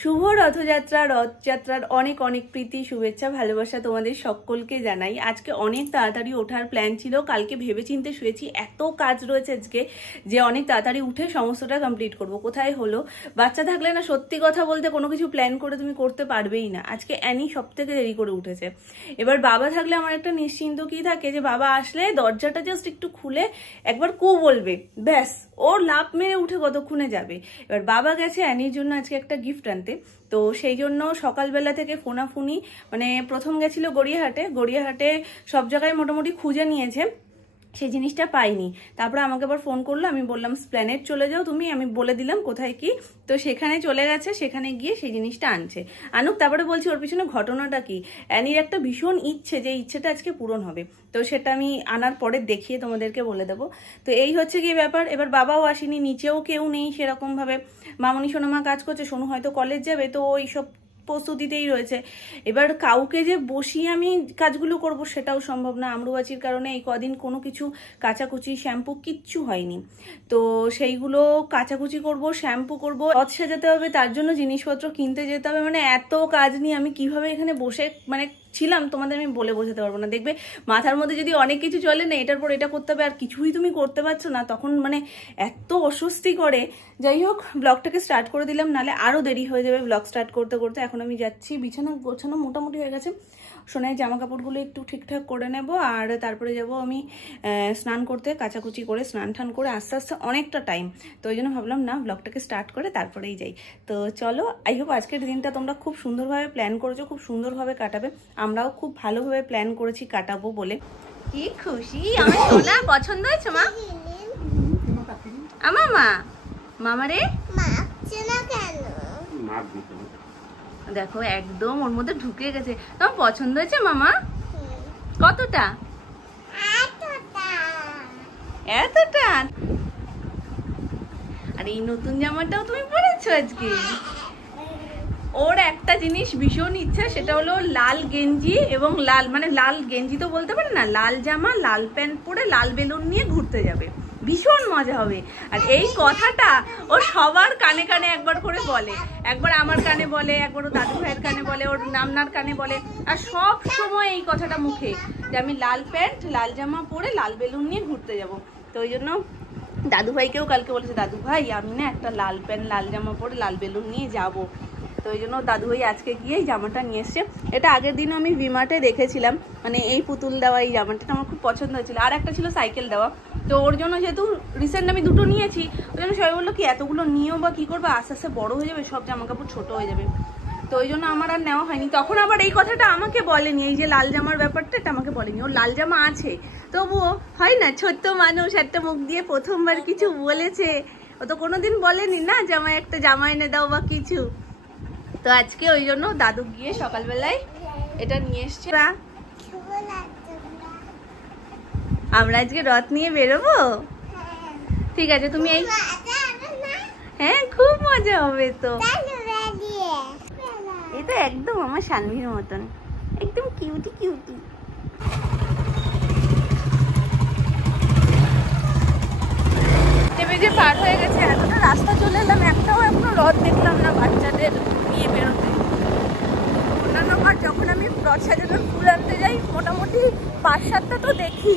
শুভ রথযাত্রা। রথযাত্রার অনেক অনেক প্রীতি, শুভেচ্ছা, ভালোবাসা তোমাদের সকলকে জানাই। আজকে অনেক তাড়াতাড়ি ওঠার প্ল্যান ছিল, কালকে ভেবেচিন্তে শুয়েছি, এত কাজ রয়েছে আজকে যে অনেক তাড়াতাড়ি উঠে সমস্তটা কমপ্লিট করব। কোথায় হলো, বাচ্চা থাকলে না সত্যি কথা বলতে কোনো কিছু প্ল্যান করে তুমি করতে পারবেই না। আজকে অ্যানি সব থেকে দেরি করে উঠেছে। এবার বাবা থাকলে আমার একটা নিশ্চিন্ত কি থাকে যে বাবা আসলে দরজাটা জাস্ট একটু খুলে একবার কু বলবে, ব্যাস ওর লাফ মেরে উঠে কতক্ষণে যাবে। এবার বাবা গেছে অ্যানির জন্য আজকে একটা গিফট আনতে, তো সেই জন্য সকালবেলা থেকে ফোনাফুনি, মানে প্রথম গেছিল গড়িয়াহাটে সব জায়গায় মোটামুটি খুঁজে নিয়েছে, সেই জিনিসটা পাইনি। তারপরে আমাকে আবার ফোন করলো, আমি বললাম স্প্ল্যানেড চলে যাও তুমি, আমি বলে দিলাম কোথায় কি, তো সেখানে চলে গেছে, সেখানে গিয়ে সেই জিনিসটা আনুক। তারপরে বলছি ওর পিছনে ঘটনাটা কি। অ্যানির একটা ভীষণ ইচ্ছে, যে ইচ্ছেটা আজকে পূরণ হবে, তো সেটা আমি আনার পরে দেখিয়ে তোমাদেরকে বলে দেবো। তো এই হচ্ছে কি ব্যাপার। এবার বাবাও আসেনি, নিচেও কেউ নেই সেরকম ভাবে, মামনি সোনামা কাজ করছে, সোনু হয়তো কলেজ যাবে, তো এইসব প্রস্তুতিতেই রয়েছে। এবার কাউকে যে বসিয়ে আমি কাজগুলো করব সেটাও সম্ভব না, আমরুবাচির কারণে এই কদিন কোনো কিছু কাচাকুচি শ্যাম্পু কিচ্ছু হয়নি, তো সেইগুলো কাচাকুচি করব, শ্যাম্পু করব, রথ সাজাতে হবে, তার জন্য জিনিসপত্র কিনতে যেতে হবে, মানে এত কাজ নিয়ে আমি কিভাবে এখানে বসে মানে ছিলাম তোমাদের আমি বলে বোঝাতে পারবো না। দেখবে মাথার মধ্যে যদি অনেক কিছু চলে না, এটার পর এটা করতে হবে আর কিছুই তুমি করতে পারছো না, তখন মানে এত অস্বস্তি করে। যাই হোক, ব্লগটাকে স্টার্ট করে দিলাম, নালে আরো দেরি হয়ে যাবে ব্লগ স্টার্ট করতে করতে। এখন আমি যাচ্ছি, বিছানা গোছানো মোটামুটি হয়ে গেছে, সোনাই জামা কাপড়গুলো একটু ঠিকঠাক করে নেব, আর তারপরে যাব আমি স্নান করতে, কাচাকুচি করে স্নান টান করে আস্তে আস্তে অনেকটা টাইম, তো ওই জন্য ভাবলাম না ব্লগটাকে স্টার্ট করে তারপরেই যাই। তো চলো, আই হোপ আজকের দিনটা তোমরা খুব সুন্দরভাবে প্ল্যান করেছো, খুব সুন্দরভাবে কাটাবে, আমরাও খুব ভালোভাবে প্ল্যান করেছি কাটাবো বলে। কি খুশি আমার সোনা, পছন্দ হয়েছে মা? আমার মামা রে দেখো একদম ওর মধ্যে ঢুকে গেছে। তোমার পছন্দ হয়েছে মামা? কতটা? এতটা? আর এই নতুন জামাটাও তুমি পরেছো আজকে। ওর একটা জিনিস ভীষণ ইচ্ছা, সেটা হলো লাল গেঞ্জি এবং লাল, মানে লাল গেঞ্জি তো বলতে পারে না, লাল জামা লাল প্যান্ট পরে লাল বেলুন নিয়ে ঘুরতে যাবে, ভীষণ মজা হবে। আর এই কথাটা ও সবার কানে কানে একবার করে বলে, একবার আমার কানে বলে, একবার ও দাদু ভাইয়ের কানে বলে, ওর নামনার কানে বলে, আর সব সময় এই কথাটা মুখে যে আমি লাল প্যান্ট লাল জামা পরে লাল বেলুন নিয়ে ঘুরতে যাব। তো ওই জন্য দাদু ভাইকেও কালকে বলেছে, দাদু ভাই আমি না একটা লাল প্যান্ট লাল জামা পরে লাল বেলুন নিয়ে যাবো। তো ওই জন্য দাদু ভাই আজকে গিয়ে এই জামাটা নিয়ে এসছে। এটা আগের দিন আমি ভিমার্টে দেখেছিলাম, মানে এই পুতুল দেওয়া এই জামাটা আমার খুব পছন্দ হয়েছিল, আর একটা ছিল সাইকেল দেওয়া। তো ওর জন্য যেহেতু রিসেন্ট আমি দুটো নিয়েছি, ওই জন্য সবাই বললো কি এতগুলো নিয়েও বা কী করবে, আস্তে আস্তে বড়ো হয়ে যাবে, সব জামা কাপড় ছোটো হয়ে যাবে, তো ওই জন্য আমার আর নেওয়া হয়নি। তখন আবার এই কথাটা আমাকে বলেনি, এই যে লাল জামার ব্যাপারটা এটা আমাকে বলেনি, ওর লাল জামা আছে, তবুও হয় না ছোট্ট মানুষ একটা মুখ দিয়ে প্রথমবার কিছু বলেছে, ও তো কোনোদিন বলেনি না জামাই একটা জামা এনে দাও বা কিছু। তো আজকে ওই জন্য দাদু গিয়ে সকালবেলায় এটা নিয়ে এসছে। আমরা আজকে রথ নিয়ে বেরোবো, ঠিক আছে তুমি এই, হ্যাঁ খুব মজা হবে। তো এই তো একদম আমার শানভির মতন, একদম কিউটি কিউটি। যে পার হয়ে গেছে, এতটা রাস্তা চলে এলাম, একটাও এখনো রথ দেখলাম না বাচ্চাদের নিয়ে বেরোতে। অন্যান্য বার যখন আমি রথ সাজানোর ফুল আনতে যাই মোটামুটি 5-7টা তো দেখি,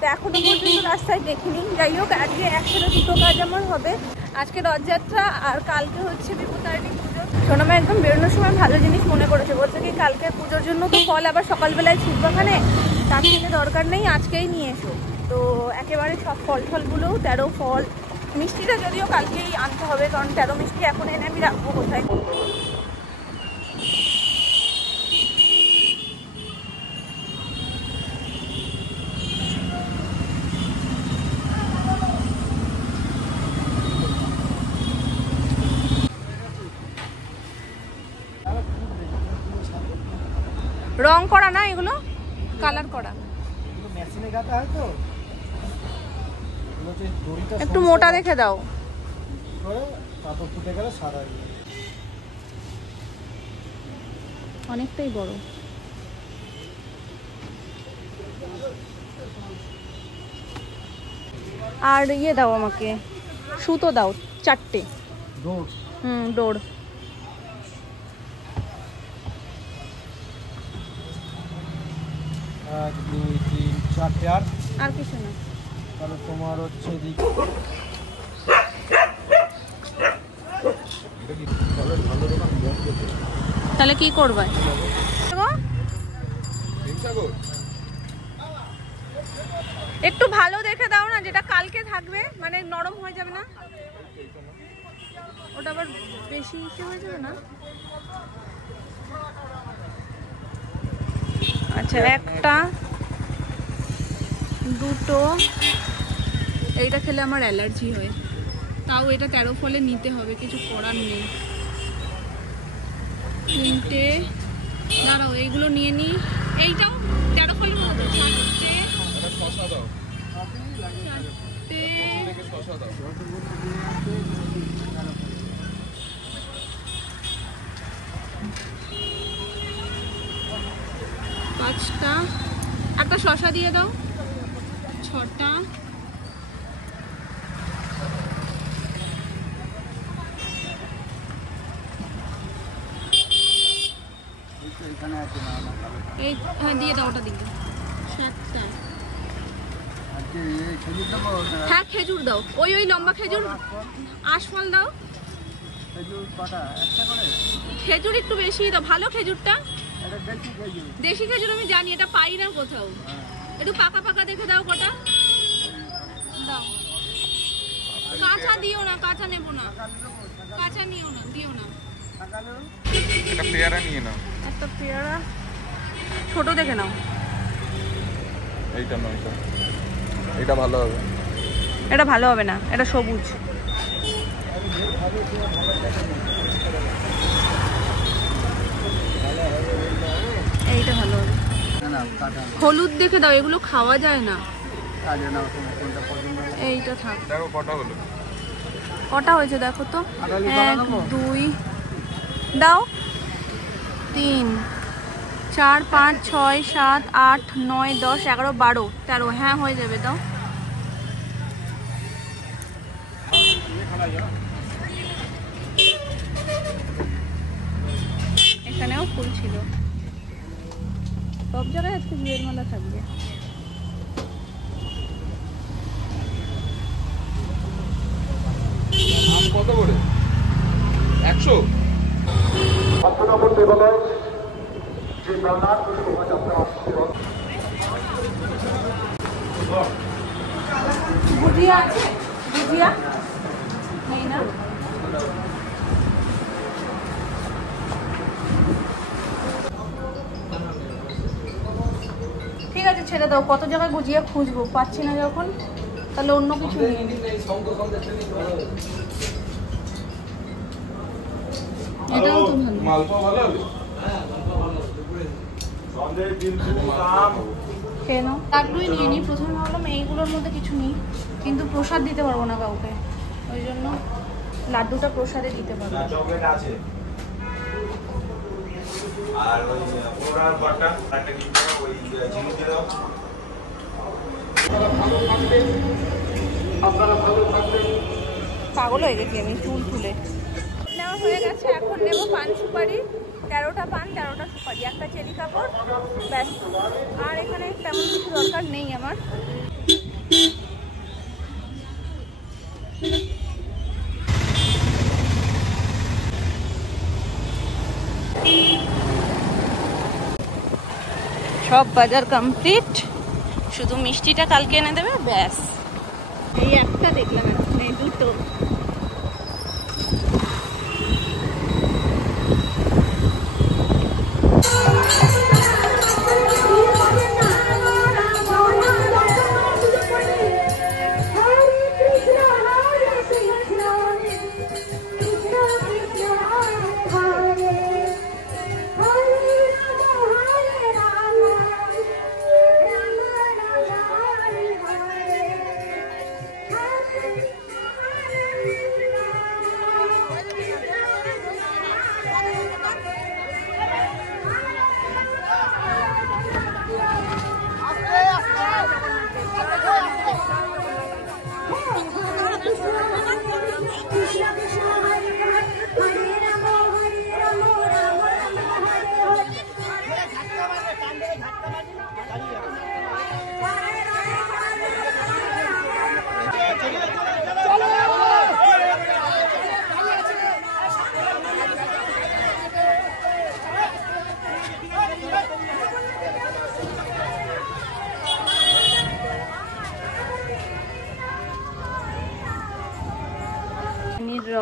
তো এখনো পর্যন্ত রাস্তায় দেখিনি। যাই হোক, আজকে একসাথে দুটো কাজ আমার হবে, আজকে রথযাত্রা আর কালকে হচ্ছে বিপত্তারিণী পুজো। সোনামা একদম বেরোনোর সময় ভালো জিনিস মনে করেছে, বলছে কি কালকে পুজোর জন্য তো ফল আবার সকালবেলায় ছিটবাখানে, তার থেকে দরকার নেই, আজকেই নিয়ে এসো। তো একেবারে সব ফল ফলগুলোও 13 ফল, মিষ্টিটা যদিও কালকেই আনতে হবে, কারণ 13 মিষ্টি এখন এনে আমি রাখবো কোথায়। রং করা না এগুলো, কালার করা, একটু মোটা দেখে দাও, অনেকটাই বড়। আর ইয়ে দাও আমাকে, সুতো দাও 4টে, ডোর। 1 2 3 4টে আর কিছু না। তাহলে তোমার হচ্ছে তাহলে কি করবে? একটু ভালো দেখে দাও না, যেটা কালকে থাকবে, মানে নরম হয়ে যাবে না, ওটা আবার বেশি ইসে হয়ে যাবে না। আচ্ছা, একটা দুটো, এইটা খেলে আমার অ্যালার্জি হয়, তাও এটা 13 ফলে নিতে হবে, কিছু করার নেই। 3টে, দাঁড়াও এইগুলো নিয়ে নিই, এইটাও 13 ফলের মতো। 4টে, 5টা, একটা শসা দিয়ে দাও। 6টা, এই হ্যাঁ দিয়ে দাও, ওটা দিকে 7টা। হ্যাঁ খেজুর দাও, ওই লম্বা খেজুর, আশফল দাও। খেজুর একটু বেশি দাও, ভালো খেজুরটা, দেশি খেজুর আমি জানি, এটা পাই না কোথাও। একটু পাকা পাকা দেখে দাও কটা দাও। কাঁচা দিও না, কাঁচা নেবো না, কাঁচা নিও না, দিও না। একটা পেয়ারা নিয়ে নাও, একটা পেয়ারা ছোট দেখে নাও। এইটা নয়, এটা ভালো হবে। এটা ভালো হবে না, এটা সবুজ। এইটা ভালো হবে। হলুদ দেখে দাও, এগুলো খাওয়া যায় না। এইটা থাক। দেখো কটা হলো, কটা হয়েছে দেখো তো। 1 2 দাও, 3 4 5 6 7 8 9 10 11 12 13, হ্যাঁ হয়ে যাবে, দাও। এখানেও ফুল ছিল, সব জায়গায় আজকে বিয়ের মালা থাকবে। কত করে? 100। ভুজিয়া আছে? ভুজিয়া নেই না? ঠিক আছে ছেড়ে দাও, কত জায়গায় গুজিয়া খুঁজবো, পাচ্ছি না যখন, তাহলে অন্য কিছু নিয়ে নিই। এটাও তো ভালো, মালপোয়া ভালো হবে। কেন লাড্ডুই নিয়ে নিই। প্রথমে ভাবলাম এইগুলোর মধ্যে কিছু নিই, কিন্তু প্রসাদ দিতে পারবো না কাউকে, ওই জন্য লাড্ডুটা প্রসাদে দিতে পারবো। চকলেট আছে আর ওই ওরার বাটার একটা কি করে ওই জিনিস দিয়ে দাও। পাগল হয়ে গেছি আমি চুল তুলে। নেওয়া হয়ে গেছে, এখন নেবো পান সুপারি। 13টা পান, 13টা সুপারি, একটা চেরি কাপড়, ব্যাস। আর এখানে তেমন কিছু দরকার নেই আমার। সব বাজার কমপ্লিট, শুধু মিষ্টিটা কালকে এনে দেবে, ব্যাস। এই একটা দেখলাম, এখন এই দুটো।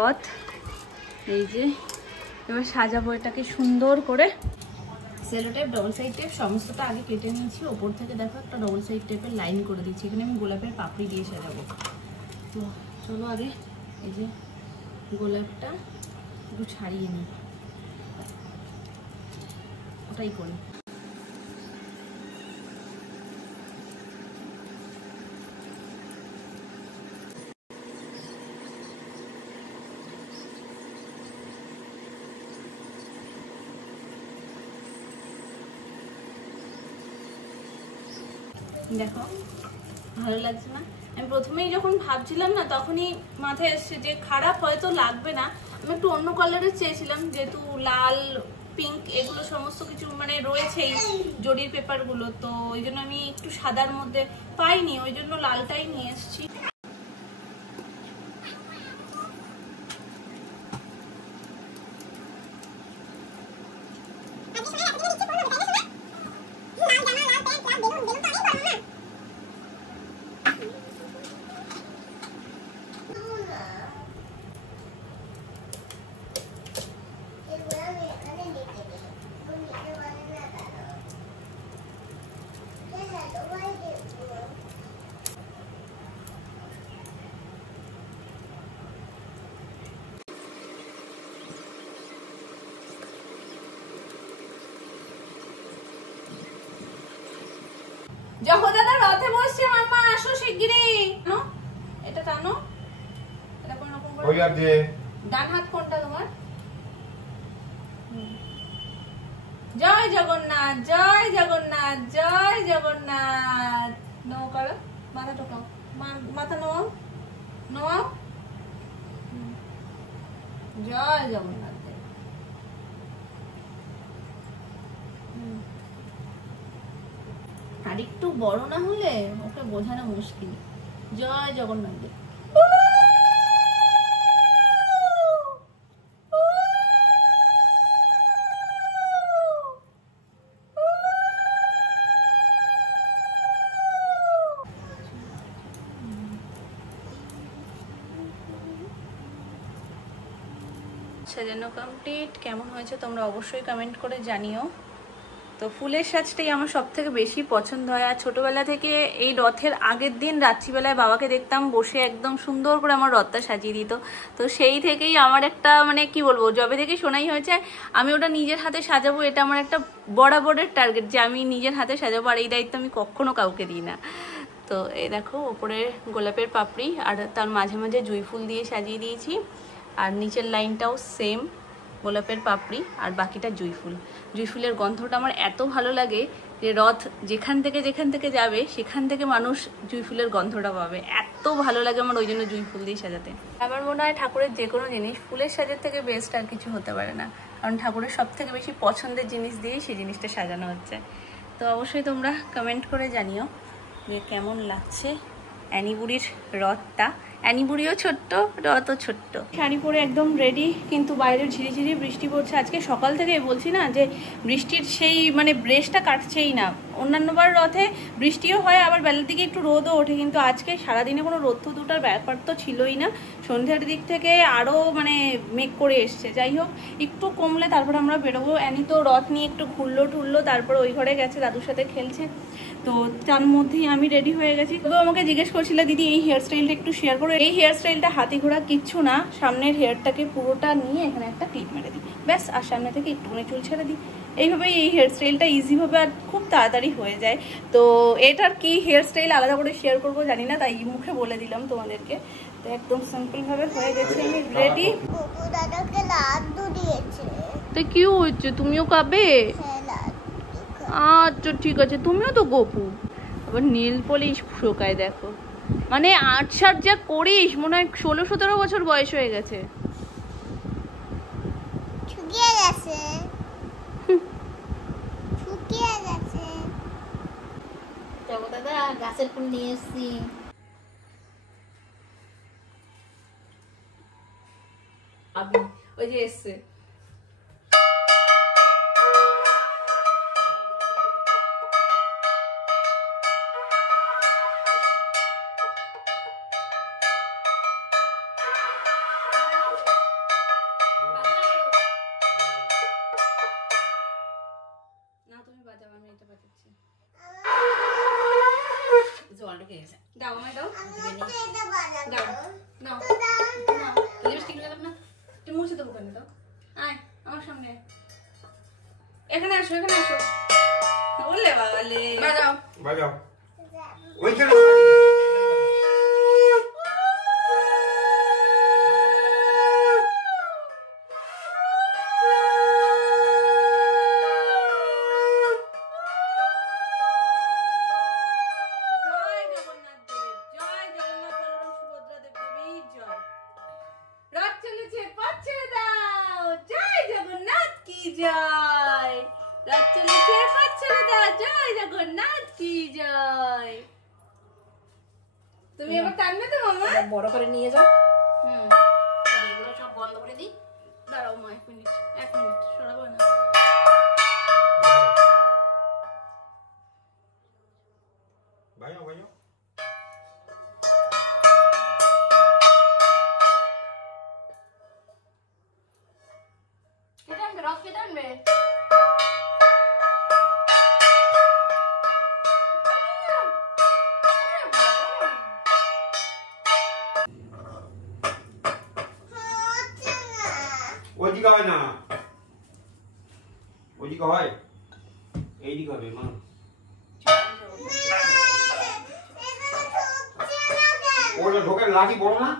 রথ। এই যে এবার সাজাবো এটাকে সুন্দর করে। Cello tape, double side tape সমস্তটা আগে কেটে নিয়েছি। ওপর থেকে দেখো একটা ডবল সাইড টেপের লাইন করে দিচ্ছি। এখানে আমি গোলাপের পাপড়ি দিয়ে সাজাবো। তো চলো আগে এই যে গোলাপটা একটু ছাড়িয়ে নিই, ওটাই করি। দেখো ভালো লাগছে না? আমি প্রথমেই যখন ভাবছিলাম না তখনই মাথায় এসছে যে খারাপ হয়তো লাগবে না। আমি একটু অন্য কালারের চেয়েছিলাম, যেহেতু লাল পিঙ্ক এগুলো সমস্ত কিছু মানে রয়েছেই জরির পেপারগুলো, তো ওই জন্য আমি একটু সাদার মধ্যে পাইনি, ওই জন্য লালটাই নিয়ে এসেছি। যখন দাদা রথে বসছে, মাম্মা আসো শিগগিরই। এটা টানো, এটা কোন রকম করে। ওই আর যে ডান হাত কোনটা তোমার? জয় জগন্নাথ, জয় জগন্নাথ, জয় জগন্নাথ। নো করো, মাথা টোকাও, মাথা নোয়াও, নোয়াও। জয় জগন্নাথ। আর একটু বড় না হলে ওকে বোঝানো মুশকিল। জয় জগন্নাথ দেব। সাজানো কমপ্লিট। কেমন হয়েছে তোমরা অবশ্যই কমেন্ট করে জানিও। তো ফুলের সাজটাই আমার সব থেকে বেশি পছন্দ হয়। আর ছোটবেলা থেকে এই রথের আগের দিন রাত্রিবেলায় বাবাকে দেখতাম বসে একদম সুন্দর করে আমার রথটা সাজিয়ে দিত। তো সেই থেকেই আমার একটা মানে কি বলবো, যবে থেকে শোনাই হয়েছে আমি ওটা নিজের হাতে সাজাবো, এটা আমার একটা বরাবরের টার্গেট যে আমি নিজের হাতে সাজাবো। আর এই দায়িত্ব আমি কখনো কাউকে দিই না। তো এই দেখো ওপরে গোলাপের পাপড়ি আর তার মাঝে মাঝে জুঁই ফুল দিয়ে সাজিয়ে দিয়েছি। আর নিচের লাইনটাও সেম গোলাপের পাপড়ি আর বাকিটা জুঁই ফুল। জুঁই ফুলের গন্ধটা আমার এত ভালো লাগে যে রথ যেখান থেকে যাবে সেখান থেকে মানুষ জুঁই ফুলের গন্ধটা পাবে, এত ভালো লাগে আমার ওই জন্য জুঁই ফুল দিয়ে সাজাতে। আমার মনে হয় ঠাকুরের যে কোনো জিনিস ফুলের সাজার থেকে বেস্ট আর কিছু হতে পারে না, কারণ ঠাকুরের সব থেকে বেশি পছন্দের জিনিস দিয়েই সেই জিনিসটা সাজানো হচ্ছে। তো অবশ্যই তোমরা কমেন্ট করে জানিও যে কেমন লাগছে অ্যানিবুড়ির রথটা। অ্যানিবুড়িও ছোট্ট, রথও ছোট্ট। শাড়ি পরে একদম রেডি, কিন্তু বাইরের ঝিরিঝিরি বৃষ্টি পড়ছে। আজকে সকাল থেকে বলছি না যে বৃষ্টির সেই মানে ব্রেশটা কাটছেই না। অন্যান্যবার রথে বৃষ্টিও হয়, আবার বেলার দিকে একটু রোদও ওঠে, কিন্তু আজকে সারাদিনে কোনো রোদ দুটার ব্যাপার তো ছিলই না। সন্ধ্যার দিক থেকে আরও মানে মেঘ করে এসছে। যাই হোক, একটু কমলে তারপর আমরা বেরোবো। অ্যানি তো রথ নিয়ে একটু ঘুরলো টুরলো, তারপর ওই ঘরে গেছে দাদুর সাথে খেলছে। তো তার মধ্যেই আমি রেডি হয়ে গেছি। তবে আমাকে জিজ্ঞেস করছিল দিদি এই হেয়ার স্টাইলটা একটু শেয়ার করো। এই হেয়ার স্টাইলটা হাতি ঘোড়া কিচ্ছু না, সামনের হেয়ারটাকে পুরোটা নিয়ে এখানে একটা ক্লিপ মেরে দিই ব্যাস, আর সামনে থেকে একটুখানি চুল ছেড়ে দিই। এইভাবেই এই হেয়ার স্টাইলটা ইজিভাবে আর খুব তাড়াতাড়ি হয়ে যায়। তো এটার কি হেয়ার স্টাইল আলাদা করে শেয়ার করবো জানি না, তাই মুখে বলে দিলাম তোমাদেরকে। তো একদম সিম্পল ভাবে হয়ে গেছে, আমি রেডি। তো কি হচ্ছে, তুমিও খাবে? আচ্ছা ঠিক আছে, তুমিও তো গপু। আবার নীল পলিশ শোকায় দেখো, মানে ৮-৭ যা করিস মনে হয় ১৬-১৭ বছর বয়স হয়ে গেছে। দাদা গাছের ফুল নিয়ে এসছি। ওই যে এসছে আমাকে এসে দাও আমায় দাও নাও লিপস্টিক লাগাব না তুমি মুছে দেবো কেন? দাও আয় আমার সামনে এখানে আসো ওলে বাবালে বাজাও বাজাও ওইখানে জয় জগন্নাথ দেব, জয় জগন্নাথ বলরাম সুভদ্রা দেব দেবীর জয়। রথ চলেছে, পথ ছেড়ে দাও, জয় জগন্নাথ কি জয়। রথ চলেছে, পথ ছেড়ে দাও, জয় জগন্নাথ কি জয়। তুমি এবার টানবে তো মামা? বড় করে নিয়ে যাও হুম, এগুলো সব বন্ধ করে দিই দাঁড়াও মা 1 মিনিট সরাবো না। বাজাও বাজাও কেটে আনবে রথ কেটে আনবে ওইদিকে হয় না, ওইদিকে হয়, এইদিকে হবে মা। ওটা ঢোকে লাঠি বড় না।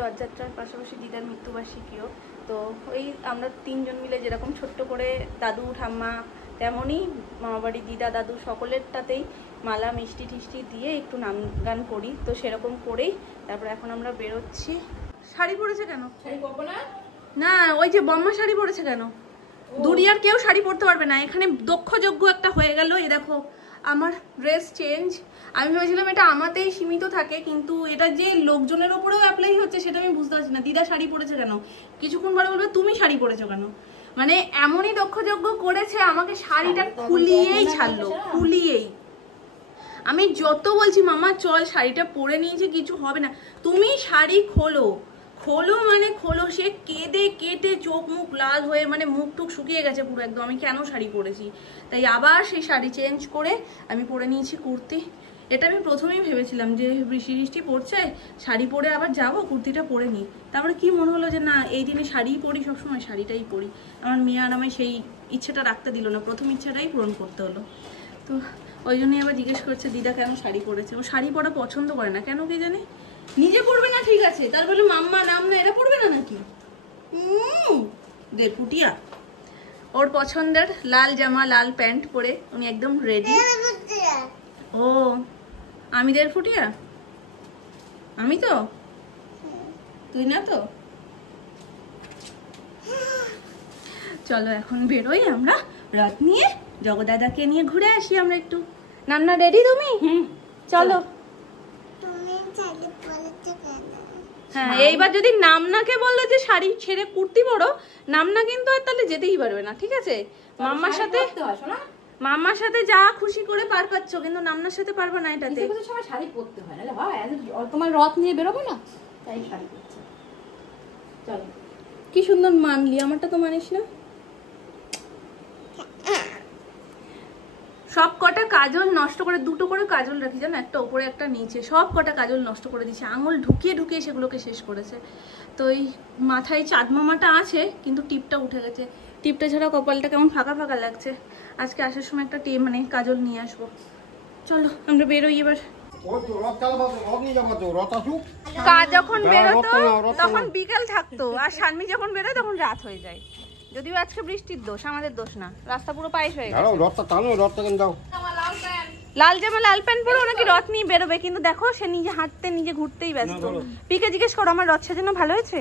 রথযাত্রার পাশাপাশি দিদার মৃত্যুবার্ষিকীও তো ওই আমরা 3 জন মিলে যেরকম ছোট্ট করে দাদু ঠাম্মা তেমনই মামাবাড়ি দিদা দাদু সকলেরটাতেই মালা মিষ্টি টিষ্টি দিয়ে একটু নাম গান করি। তো সেরকম করেই তারপর এখন আমরা বেরোচ্ছি। শাড়ি পরেছে কেন? শাড়ি পরবো না না ওই যে বম্মা শাড়ি পরেছে কেন? দুনিয়ার কেউ শাড়ি পরতে পারবে না, এখানে দক্ষযজ্ঞ একটা হয়ে গেল। এই দেখো আমার ড্রেস চেঞ্জ। আমি ভেবেছিলাম এটা আমাতেই সীমিত থাকে, কিন্তু এটা যে লোকজনের ওপরেও অ্যাপ্লাই হচ্ছে সেটা আমি বুঝতে পারছি না। দিদা শাড়ি পরেছে কেন? কিছুক্ষণ পরে বলবে তুমি শাড়ি পরেছো কেন। মানে এমনই দক্ষযজ্ঞ করেছে, আমাকে শাড়িটা খুলিয়েই ছাড়লো, খুলিয়েই। আমি যত বলছি মামা চল শাড়িটা পরে নিয়েছে কিছু হবে না, তুমি শাড়ি খোলো মানে খোলো। সে কেঁদে কেটে চোখ মুখ লাল হয়ে মানে মুখ টুক শুকিয়ে গেছে পুরো একদম। আমি কেন শাড়ি পরেছি, তাই আবার সেই শাড়ি চেঞ্জ করে আমি পরে নিয়েছি কুর্তি। এটা আমি প্রথমেই ভেবেছিলাম যে বৃষ্টি বৃষ্টি পড়ছে, শাড়ি পরে আবার যাবো, কুর্তিটা পরে নিই। তারপরে কি মনে হলো যে না, এই দিনে শাড়িই পরি, সবসময় শাড়িটাই পরি। আমার মেয়ে আর আমায় সেই ইচ্ছেটা রাখতে দিল না, প্রথম ইচ্ছাটাই পূরণ করতে হলো। তো ওই জন্যই আবার জিজ্ঞেস করছে দিদা কেন শাড়ি পরেছে। ও শাড়ি পরা পছন্দ করে না, কেন কে জানে। নিজে পরবে না ঠিক আছে, তার বলে মাম্মা নাম না এরা পরবে না নাকি? দেড়ফুটিয়া। ওর পছন্দের লাল জামা লাল প্যান্ট পরে উনি একদম রেডি। ও আমি দেড়ফুটিয়া? আমি তো, তুই না তো। চলো এখন বেরোই আমরা রথ নিয়ে, জগদাদাকে নিয়ে ঘুরে আসি আমরা একটু। নান্না রেডি তুমি? চলো। হ্যাঁ এইবার যদি নামনাকে বললো যে শাড়ি ছেড়ে কুর্তি পরো, নামনা কিন্তু আর তাহলে যেতেই পারবে না, ঠিক আছে? মাম্মার সাথে যা খুশি করে পার পাচ্ছ, কিন্তু নামনার সাথে পারবে না। এটাতে সবাই শাড়ি পরতে হয়, নাহলে হয় তোমার রথ নিয়ে বেরোবো না, তাই শাড়ি পরছে। চলো কি সুন্দর মানলি, আমারটা তো মানিস না। সব কটা কাজল নষ্ট করে, 2টো করে কাজল রাখি জানো, একটা উপরে একটা নিচে, সব কটা কাজল নষ্ট করে দিয়েছে। আঙুল ঢুকিয়ে ঢুকিয়ে সেগুলোকে শেষ করেছে। তো এই মাথায় চাঁদ মামাটা আছে, কিন্তু টিপটা উঠে গেছে। টিপটা ছাড়া কপালটা কেমন ফাঁকা ফাঁকা লাগছে। আজকে আসার সময় একটা মানে কাজল নিয়ে আসবো। চলো আমরা বেরোই এবার। যখন বেরোতো তখন বিকেল থাকতো, আর সানমি যখন বেরোয় তখন রাত হয়ে যায়। যদিও আজকে বৃষ্টির দোষ, আমাদের দোষ না, রাস্তা পুরো পায়েস হয়ে গেছে। লাল জামা লাল প্যান্ট পরে ওনাকে রথ নিয়ে বেরোবে, কিন্তু দেখো সে নিজে হাঁটতে নিজে ঘুরতেই ব্যস্ত। পিকে জিজ্ঞেস করো আমার রথ সাজানো ভালো হয়েছে,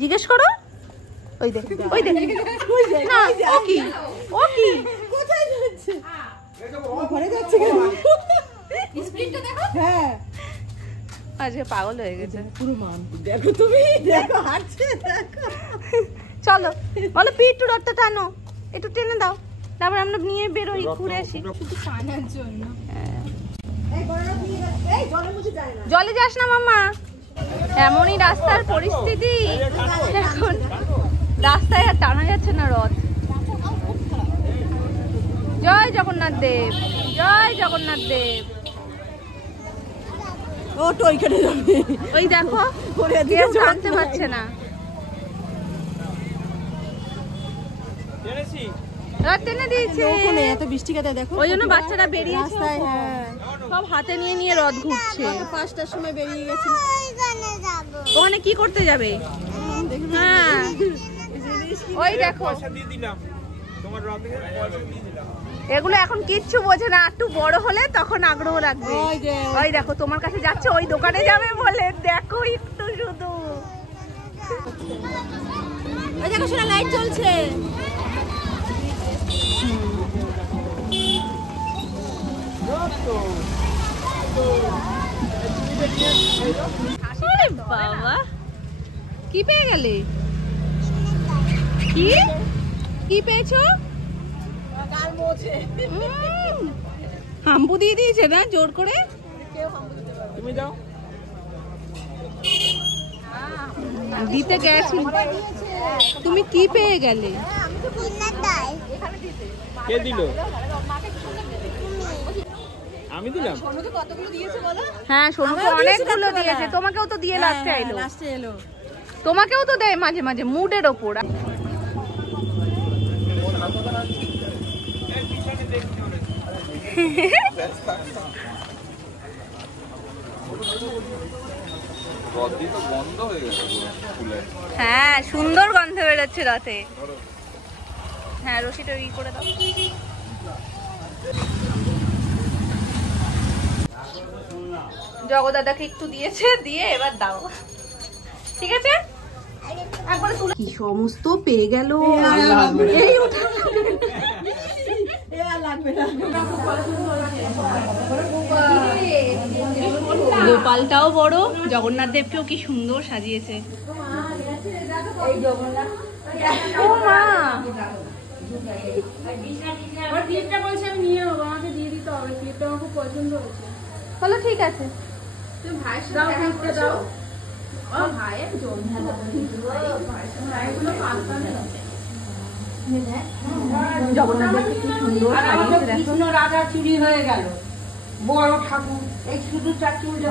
জিজ্ঞেস করো। ওই দেখ ওই দেখ না, ও কি ও কি কোথায় যাচ্ছে? ঘরে যাচ্ছে কেন? স্পিডটা দেখো। হ্যাঁ আজকে পাগল হয়ে গেছে পুরো মান। দেখো তুমি, দেখো হাঁটছে, দেখো। চলো বলো পিটু রথটা টানো, একটু টেনে দাও, তারপর আমরা নিয়ে বেরোই ঘুরে আসি। জলে যাস না মাম্মা, এমনই রাস্তার পরিস্থিতি এখন, রাস্তায় আর টানা যাচ্ছে না রথ। জয় জগন্নাথ দেব, জয় জগন্নাথ দেব। ও তো ওইখানে যাবে। ওই দেখো কেউ জানতে পারছে না। রথ টেনে দিয়েছে। এত বৃষ্টি কাটে দেখো, ওই জন্য বাচ্চারা বেরিয়েছে, রাস্তায়। হ্যাঁ, সব হাতে নিয়ে নিয়ে রথ ঘুরছে। 5টার সময় বেরিয়ে গেছি। ওখানে কি করতে যাবে? হ্যাঁ ওই দেখো, এগুলো এখন কিচ্ছু বোঝে না, একটু বড় হলে তখন আগ্রহ লাগবে। ওই দেখো তোমার কাছে যাচ্ছে, ওই দোকানে যাবে বলে, দেখো একটু শুধু। ওই দেখো শোনা লাইট জ্বলছে। আরে বাবা, কি পেয়ে গেলে? কি কি পেয়েছো? হাম্বু দিয়ে দিয়েছে না জোর করে? তুমি দাও। দিতে গেছি। তুমি কি পেয়ে গেলে? কে দিল? আমি দিলাম। হ্যাঁ সোনুকে অনেকগুলো দিয়েছে, তোমাকেও তো দিয়ে লাস্টে আইলো। লাস্টে এলো। তোমাকেও তো দেয় মাঝে মাঝে মুডের ওপর। রথই তো বন্ধ হয়ে গেছে ফুলে। হ্যাঁ সুন্দর গন্ধ বেরোচ্ছে রথে। হ্যাঁ রশিটা ই করে দাও। জগদাদাকে একটু দিয়েছে, দিয়ে এবার দাও, ঠিক আছে? একবারে তুলে কি সমস্ত পেয়ে গেল। এই ওঠা গোপালটাও বড়, জগন্নাথ দেবকেও কি সুন্দর সাজিয়েছে। ও মা, হলো ঠিক আছে। কৃষ্ণ রাধা চুরি হয়ে গেল, বড় ঠাকুর এই শুধু চার চুলটা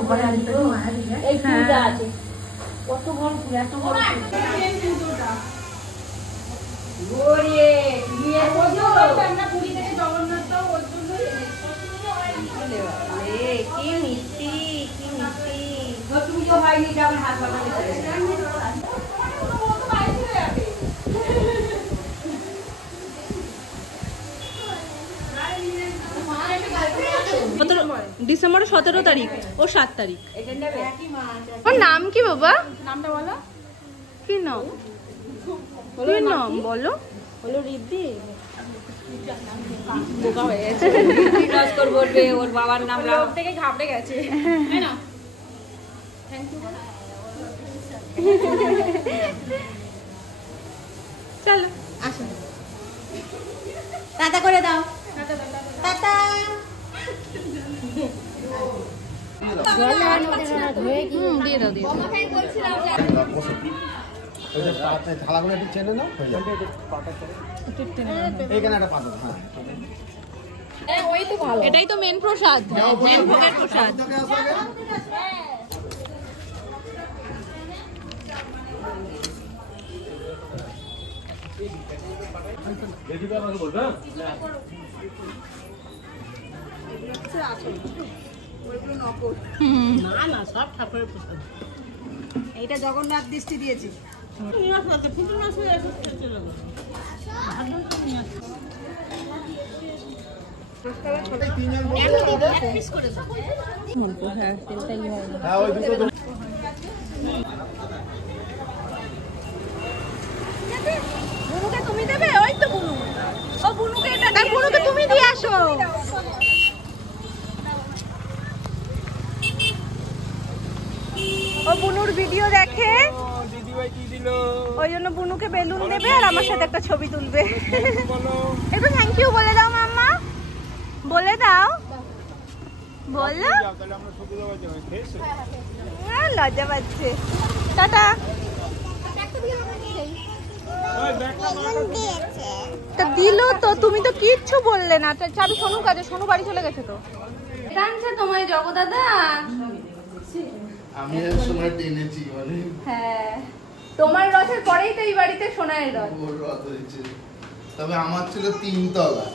এই চুলটা আছে, কত বড় ফুল, এত বড় কি মিষ্টি, কি মিষ্টি। তুমি তো হয়নি, যেমন হাত বানাতে ডিসেম্বরের 17 তারিখ ও 7 তারিখ। ওর নাম কি বাবা? নামটা বলো। কি নাম? কি নাম বলো? হলো রিদ্ধি। বোকা হয়ে গেছে, বলবে ওর বাবার নাম লোক থেকে ঘাবড়ে গেছে, তাই না? চলো আসো, টাটা করে দাও। টাটা। দিয়ে দাও, দিয়ে দাও। থালাগুলো একটু চেনে নাও, হয়ে যাবে। এইখানে একটা পাতা। হ্যাঁ ওই তো ভালো। এটাই তো মেন প্রসাদ, মেন ভোগের প্রসাদ। না না, সব ঠাকুরের প্রসাদ। এইটা জগন্নাথ দৃষ্টি দিয়েছে। হ্যাঁ ওই দুটো বুনুকে তুমি দেবে? ওই তো বুনু। ও বুনুকে এটা দাও, বুনুকে তুমি দিয়ে আসো। ও বুনুর ভিডিও দেখে, দিদিভাই কি দিল? ওই জন্য বুনুকে বেলুন দেবে আর আমার সাথে একটা ছবি তুলবে। একটু থ্যাংক ইউ বলে দাও মাম্মা, বলে দাও, বললো। তাহলে আমরা সবুজ বাজে খেয়েছো? লজ্জা পাচ্ছে। টাটা। ওই ব্যাগটা আমার কাছে তা দিল তো, তুমি তো কিচ্ছু বললে না। চাবি সোনুর কাছে, সোনু বাড়ি চলে গেছে তো। টানছে তোমায় জগ দাদা। আমি এক সময় টেনেছি মানে হ্যাঁ, তোমার রথের পরেই তো এই বাড়িতে সোনার রথ। ওর রথ হয়েছে, তবে আমার ছিল 3 তলা।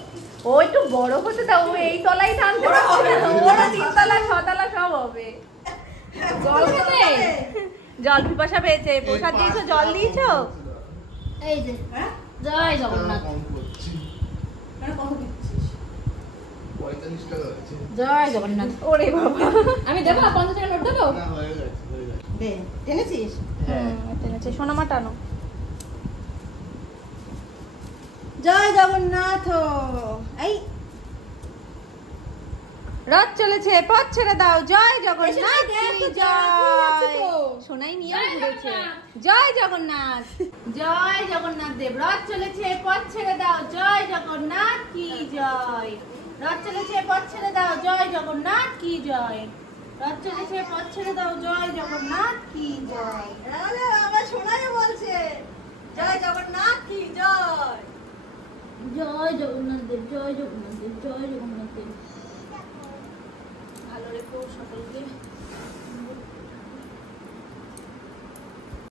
ও একটু বড় হতে দাও, ও এই তলাই টানতে পারছে না, ওরা 3 তলা 6 তলা সব হবে। জল খাবে? জল পিপাসা পেয়েছে, প্রসাদ দিয়েছো, জল দিয়েছো? এই যে জয় জগন্নাথ, কম করছি। কত দিচ্ছিস? 45 টাকা হয়েছে। জয় জগন্নাথ। ওরে বাবা, আমি দেবো 50 টাকা নোট দেবো? না, হয়ে গেছে, হয়ে গেছে। দে, টেনেছিস? টেনেছে, সোনামা টানো। জয় জগন্নাথ। এই রথ চলেছে, পথ ছেড়ে দাও। জয় জগন্নাথ কি জয়। সোনাই নিয়ে ঘুরেছে। জয় জগন্নাথ, জয় জগন্নাথ দেব। রথ চলেছে, পথ ছেড়ে দাও। জয় জগন্নাথ কি জয়। রথ চলেছে, পথ ছেড়ে দাও। জয় জগন্নাথ কি জয়। রথ চলেছে, পথ ছেড়ে দাও। জয় জগন্নাথ কি জয়। আমার শোনাই বলছে জয় জগন্নাথ কি জয়। জয় জগন্নাথ দেব, জয় জগন্নাথ দেব, জয় জগন্নাথ দেব। ভালো রেখো সকলকে।